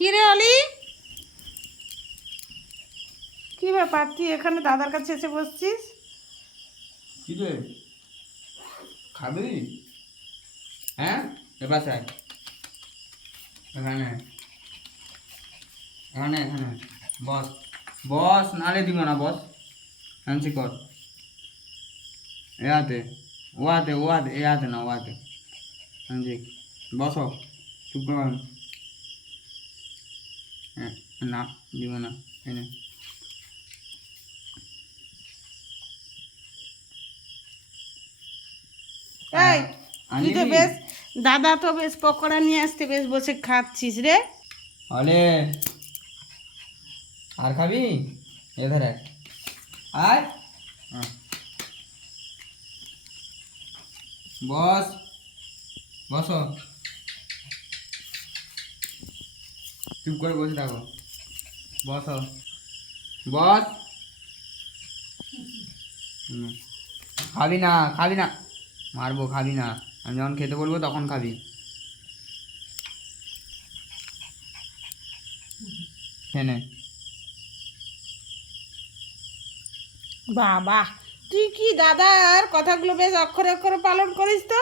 কি রে অলি, কি ব্যাপার তুই এখানে দাদার কাছে এসে বসছিস? কি রে খাবি? হ্যাঁ এবার চাই এখানে এখানে এখানে বস বস, নালে দিব না বস। হ্যান্সি কর এ হাতে ও হাতে ও হাতে এ হাতে না ও হাতে হ্যান্সি বসো চুপ কর। হ্যাঁ না দিব না এনে এই তুই তো আনিবি বেশ, দাদা তো বেশ পকোড়া নিয়ে আসতে বেশ বসে খাচ্ছিস রে। হলে আর খাবি এধারে আয় হ্যাঁ। বস বসো চুপ করে বসে থাকো বসো বস। খাবি না খাবি না মারবো, খাবি না, আমি যখন খেতে বলবো তখন খাবি। খেনে বাবা, তুই কি দাদার কথাগুলো বেশ অক্ষরে অক্ষরে পালন করিস তো?